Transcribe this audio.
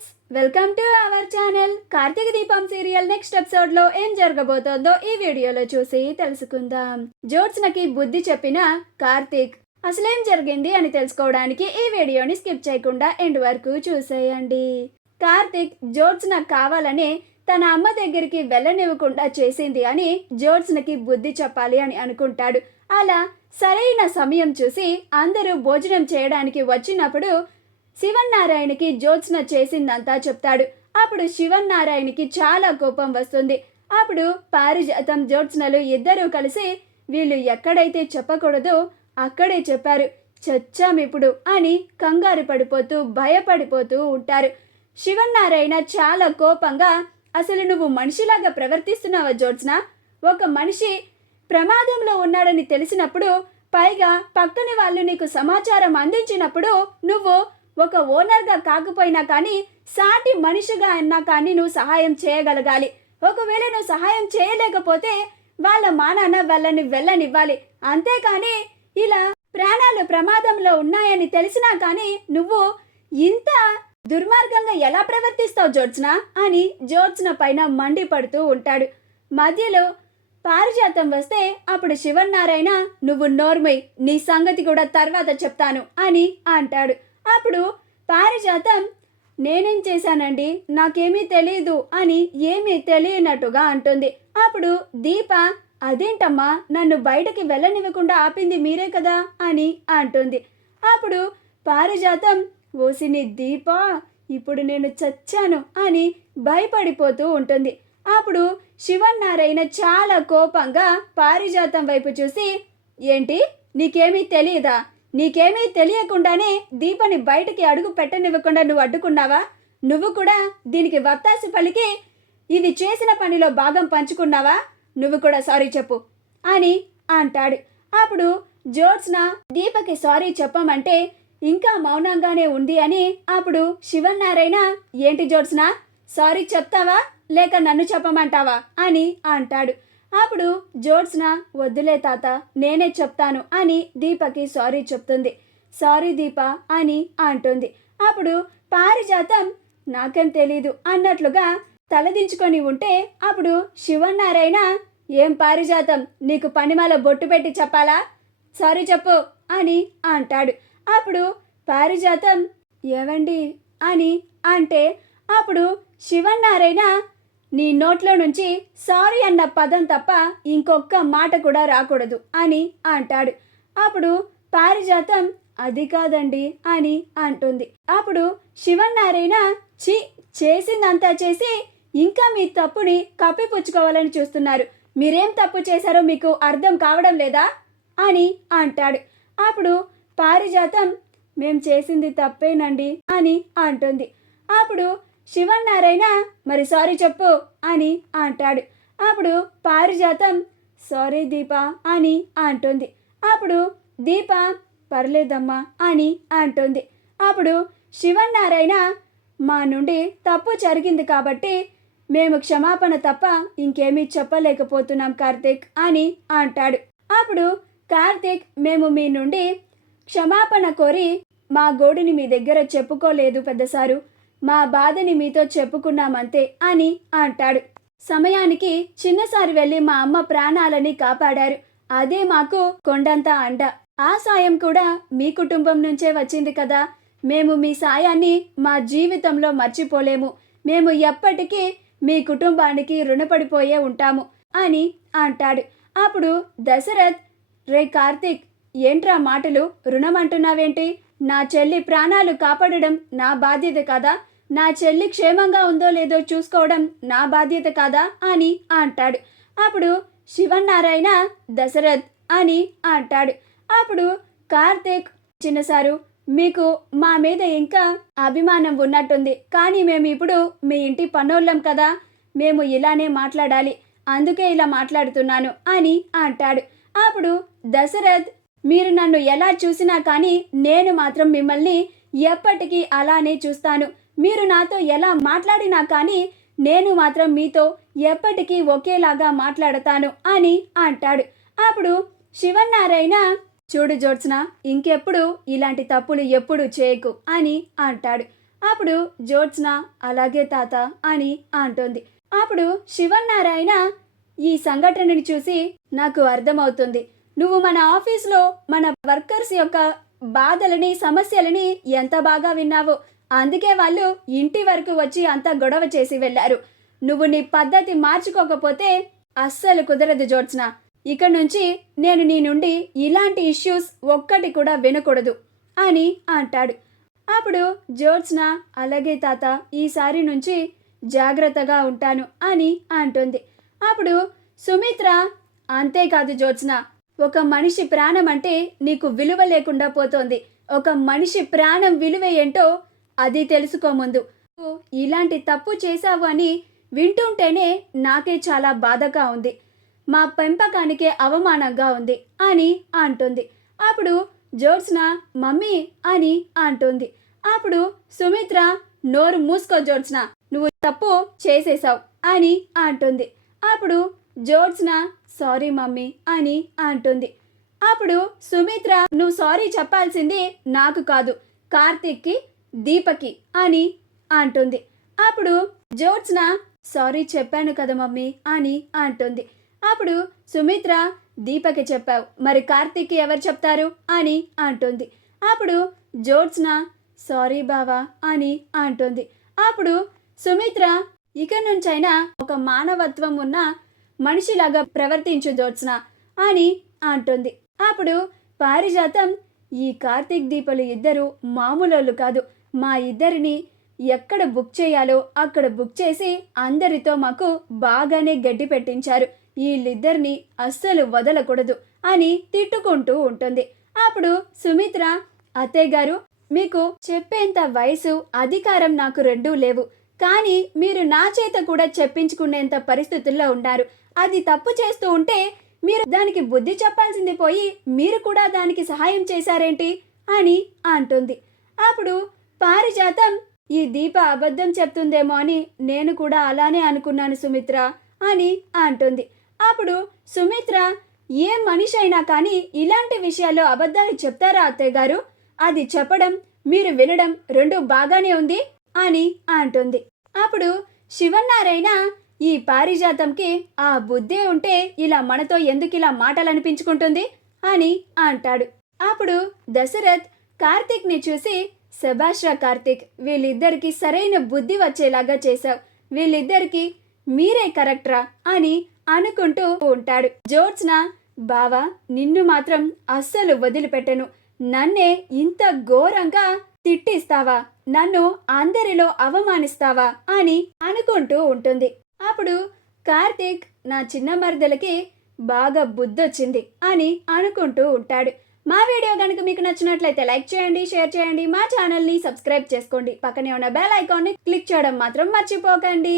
Friends, welcome to our channel. Karthika Deepam serial next episode లో ఏం జరగబోతోందో ఈ వీడియోలో చూసి తెలుసుకుందాం. జ్యోత్స్నకి బుద్ధి చెప్పిన కార్తీక్ అసలేం జరిగింది అని తెలుసుకోవడానికి ఈ వీడియోని స్కిప్ చేయకుండా ఎండ్ వరకు చూసేయండి. కార్తీక్ జ్యోత్స్న కావాలని తన అమ్మ దగ్గరికి వెళ్ళనివ్వకుండా చేసింది అని జ్యోత్స్నకి బుద్ధి చెప్పాలి అని అనుకుంటాడు. అలా సరైన సమయం చూసి అందరూ భోజనం చేయడానికి వచ్చినప్పుడు శివన్నారాయణకి జ్యోత్స్న చేసిందంతా చెప్తాడు. అప్పుడు శివన్నారాయణకి చాలా కోపం వస్తుంది. అప్పుడు పారిజాతం జ్యోత్స్నలు ఇద్దరూ కలిసి వీళ్ళు ఎక్కడైతే చెప్పకూడదో అక్కడే చెప్పారు, చచ్చామిప్పుడు అని కంగారు పడిపోతూ భయపడిపోతూ ఉంటారు. శివన్నారాయణ చాలా కోపంగా, అసలు నువ్వు మనిషిలాగా ప్రవర్తిస్తున్నావా జ్యోత్స్న? ఒక మనిషి ప్రమాదంలో ఉన్నాడని తెలిసినప్పుడు, పైగా పక్కన వాళ్ళు నీకు సమాచారం అందించినప్పుడు నువ్వు ఒక ఓనర్గా కాకపోయినా కానీ సాటి మనిషిగా అన్నా కానీ నువ్వు సహాయం చేయగలగాలి. ఒకవేళ నువ్వు సహాయం చేయలేకపోతే వాళ్ళ మానాన్న వాళ్ళని వెళ్ళనివ్వాలి. అంతేకాని ఇలా ప్రాణాలు ప్రమాదంలో ఉన్నాయని తెలిసినా కానీ నువ్వు ఇంత దుర్మార్గంగా ఎలా ప్రవర్తిస్తావు జ్యోత్స్న అని జ్యోత్స్న పైన మండిపడుతూ ఉంటాడు. మధ్యలో పారిజాతం వస్తే అప్పుడు శివన్నారాయణ, నువ్వు నోర్మై, నీ సంగతి కూడా తర్వాత చెప్తాను అని అంటాడు. అప్పుడు పారిజాతం, నేనేం చేశానండి, నాకేమీ తెలియదు అని ఏమీ తెలియనట్టుగా అంటుంది. అప్పుడు దీప, అదేంటమ్మా, నన్ను బయటకి వెళ్ళనివ్వకుండా ఆపింది మీరే కదా అని అంటుంది. అప్పుడు పారిజాతం, ఓసిని దీప, ఇప్పుడు నేను చచ్చాను అని భయపడిపోతూ ఉంటుంది. అప్పుడు శివన్నారాయణ చాలా కోపంగా పారిజాతం వైపు చూసి, ఏంటి, నీకేమీ తెలియదా? నీకేమీ తెలియకుండానే దీపని బయటికి అడుగు పెట్టనివ్వకుండా నువ్వు అడ్డుకున్నావా? నువ్వు కూడా దీనికి వత్తాసు పలికి ఇది చేసిన పనిలో భాగం పంచుకున్నావా? నువ్వు కూడా సారీ చెప్పు అని అంటాడు. అప్పుడు జ్యోత్స్న దీపకి సారీ చెప్పమంటే ఇంకా మౌనంగానే ఉంది అని అప్పుడు శివన్నారాయణ, ఏంటి జ్యోత్స్న, సారీ చెప్తావా లేక నన్ను చెప్పమంటావా అని అంటాడు. అప్పుడు జ్యోత్స్న, వద్దులే తాత, నేనే చెప్తాను అని దీపకి సారీ చెప్తుంది. సారీ దీప అని అంటుంది. అప్పుడు పారిజాతం, నాకేం తెలీదు అన్నట్లుగా తలదించుకొని ఉంటే అప్పుడు శివన్నారాయణ, ఏం పారిజాతం, నీకు పనిమాల బొట్టు పెట్టి చెప్పాలా? సారీ చెప్పు అని అంటాడు. అప్పుడు పారిజాతం, ఏవండి అని అంటే అప్పుడు శివన్నారాయణ, నీ నోట్లో నుంచి సారీ అన్న పదం తప్ప ఇంకొక్క మాట కూడా రాకూడదు అని అంటాడు. అప్పుడు పారిజాతం, అది కాదండి అని అంటుంది. అప్పుడు శివన్నారాయణ, చేసిందంతా చేసి ఇంకా మీ తప్పుని కప్పిపుచ్చుకోవాలని చూస్తున్నారు. మీరేం తప్పు చేశారో మీకు అర్థం కావడం లేదా అని అంటాడు. అప్పుడు పారిజాతం, మేం చేసింది తప్పేనండి అని అంటుంది. అప్పుడు శివన్నారాయణ, మరి సారీ చెప్పు అని అంటాడు. అప్పుడు పారిజాతం, సారీ దీప అని అంటుంది. అప్పుడు దీప, పర్లేదమ్మా అని అంటుంది. అప్పుడు శివన్నారాయణ, మా నుండి తప్పు జరిగింది కాబట్టి మేము క్షమాపణ తప్ప ఇంకేమీ చెప్పలేకపోతున్నాం కార్తీక్ అని అంటాడు. అప్పుడు కార్తీక్, మేము మీ నుండి క్షమాపణ కోరి మా గోడుని మీ దగ్గర చెప్పుకోలేదు పెద్దసారు, మా బాధని మీతో చెప్పుకున్నామంతే అని అంటాడు. సమయానికి చిన్నసారి వెళ్ళి మా అమ్మ ప్రాణాలని కాపాడారు. అదే మాకు కొండంత అండ. ఆ సాయం కూడా మీ కుటుంబం నుంచే వచ్చింది కదా. మేము మీ సాయాన్ని మా జీవితంలో మర్చిపోలేము. మేము ఎప్పటికీ మీ కుటుంబానికి రుణపడిపోయే ఉంటాము అని అంటాడు. అప్పుడు దశరథ్, రే కార్తీక్, ఏంట్రా మాటలు, రుణం అంటున్నావేంటి? నా చెల్లి ప్రాణాలు కాపాడడం నా బాధ్యత కదా, నా చెల్లి క్షేమంగా ఉందో లేదో చూసుకోవడం నా బాధ్యత కాదా అని అంటాడు. అప్పుడు శివన్నారాయణ, దశరథ్ అని అంటాడు. అప్పుడు కార్తీక్, చిన్నసారు, మీకు మా మీద ఇంకా అభిమానం ఉన్నట్టుంది, కానీ మేము ఇప్పుడు మీ ఇంటి పనోళ్ళం కదా, మేము ఇలానే మాట్లాడాలి, అందుకే ఇలా మాట్లాడుతున్నాను అని అంటాడు. అప్పుడు దశరథ్, మీరు నన్ను ఎలా చూసినా కానీ నేను మాత్రం మిమ్మల్ని ఎప్పటికీ అలానే చూస్తాను. మీరు నాతో ఎలా మాట్లాడినా కానీ నేను మాత్రం మీతో ఎప్పటికీ ఒకేలాగా మాట్లాడతాను అని అంటాడు. అప్పుడు శివన్నారాయణ, చూడు జ్యోత్స్న, ఇంకెప్పుడు ఇలాంటి తప్పులు ఎప్పుడు చేయకు అని అంటాడు. అప్పుడు జ్యోత్స్న అలాగే తాత అని అంటుంది. అప్పుడు శివన్నారాయణ ఈ సంఘటనని చూసి నాకు అర్థమవుతుంది. నువ్వు మన ఆఫీస్లో మన వర్కర్స్ యొక్క బాధలని సమస్యలని ఎంత బాగా విన్నావో, అందుకే వాళ్ళు ఇంటి వరకు వచ్చి అంత గొడవ చేసి వెళ్ళారు. నువ్వు నీ పద్ధతి మార్చుకోకపోతే అస్సలు కుదరదు జ్యోత్స్న. ఇక నుంచి నేను నీ నుండి ఇలాంటి ఇష్యూస్ ఒక్కటి కూడా వినకూడదు అని అంటాడు. అప్పుడు జ్యోత్స్న అలాగే తాత ఈసారి నుంచి జాగ్రత్తగా ఉంటాను అని అంటుంది. అప్పుడు సుమిత్ర అంతేకాదు జ్యోత్స్న, ఒక మనిషి ప్రాణం అంటే నీకు విలువ లేకుండా పోతోంది. ఒక మనిషి ప్రాణం విలువ ఏంటో అది తెలుసుకో ముందు. ఇలాంటి తప్పు చేశావు అని వింటుంటేనే నాకే చాలా బాధగా ఉంది. మా పెంపకానికే అవమానంగా ఉంది అని అంటుంది. అప్పుడు జ్యోత్స్న మమ్మీ అని అంటుంది. అప్పుడు సుమిత్ర నోరు మూసుకో జ్యోత్స్న, నువ్వు తప్పు చేసేశావు అని అంటుంది. అప్పుడు జ్యోత్స్న సారీ మమ్మీ అని అంటుంది. అప్పుడు సుమిత్ర నువ్వు సారీ చెప్పాల్సింది నాకు కాదు, కార్తీక్కి, దీపకి అని అంటుంది. అప్పుడు జ్యోత్స్న సారీ చెప్పాను కదా మమ్మీ అని అంటుంది. అప్పుడు సుమిత్ర దీపకి చెప్పావు, మరి కార్తీక్కి ఎవరు చెప్తారు అని అంటుంది. అప్పుడు జ్యోత్స్న సారీ బావా అని అంటుంది. అప్పుడు సుమిత్ర ఇక నుంచైనా ఒక మానవత్వం ఉన్న మనిషిలాగా ప్రవర్తించు జ్యోత్స్న అని అంటుంది. అప్పుడు పారిజాతం ఈ కార్తీక్ దీపలు ఇద్దరు మామూలు కాదు, మా ఇద్దరిని ఎక్కడ బుక్ చేయాలో అక్కడ బుక్ చేసి అందరితో మాకు బాగానే గడ్డి పెట్టించారు, వీళ్ళిద్దరిని అస్సలు వదలకూడదు అని తిట్టుకుంటూ ఉంటుంది. అప్పుడు సుమిత్ర అత్తయ్య గారు, మీకు చెప్పేంత వయసు అధికారం నాకు రెండూ లేవు, కానీ మీరు నా చేత కూడా చెప్పించుకునేంత పరిస్థితుల్లో ఉన్నారు. అది తప్పు చేస్తూ ఉంటే మీరు దానికి బుద్ధి చెప్పాల్సింది పోయి మీరు కూడా దానికి సహాయం చేశారేంటి అని అంటుంది. అప్పుడు పారిజాతం ఈ దీప అబద్ధం చెప్తుందేమో అని నేను కూడా అలానే అనుకున్నాను సుమిత్ర అని అంటుంది. అప్పుడు సుమిత్ర ఏ మనిషి అయినా కానీ ఇలాంటి విషయాల్లో అబద్ధాలు చెప్తారా అత్తయ్య గారు? అది చెప్పడం మీరు వినడం రెండు బాగానే ఉంది అని అంటుంది. అప్పుడు శివన్నారాయణ ఈ పారిజాతంకి ఆ బుద్ధే ఉంటే ఇలా మనతో ఎందుకు ఇలా మాటలు అనిపించుకుంటుంది అని అంటాడు. అప్పుడు దశరథ్ కార్తీక్ని చూసి శభాష్రా కార్తీక్, వీళ్ళిద్దరికి సరైన బుద్ధి వచ్చేలాగా చేశావు, వీళ్ళిద్దరికి మీరే కరెక్ట్రా అని అనుకుంటూ ఉంటాడు. జ్యోత్స్న బావా నిన్ను మాత్రం అస్సలు వదిలిపెట్టను, నన్నే ఇంత ఘోరంగా తిట్టిస్తావా, నన్ను అందరిలో అవమానిస్తావా అని అనుకుంటూ ఉంటుంది. అప్పుడు కార్తీక్ నా చిన్న మరదలకి బాగా బుద్ధొచ్చింది అని అనుకుంటూ ఉంటాడు. మా వీడియో కనుక మీకు నచ్చినట్లయితే లైక్ చేయండి, షేర్ చేయండి, మా ఛానల్ని సబ్స్క్రైబ్ చేసుకోండి, పక్కనే ఉన్న బెల్ ఐకాన్ని క్లిక్ చేయడం మాత్రం మర్చిపోకండి.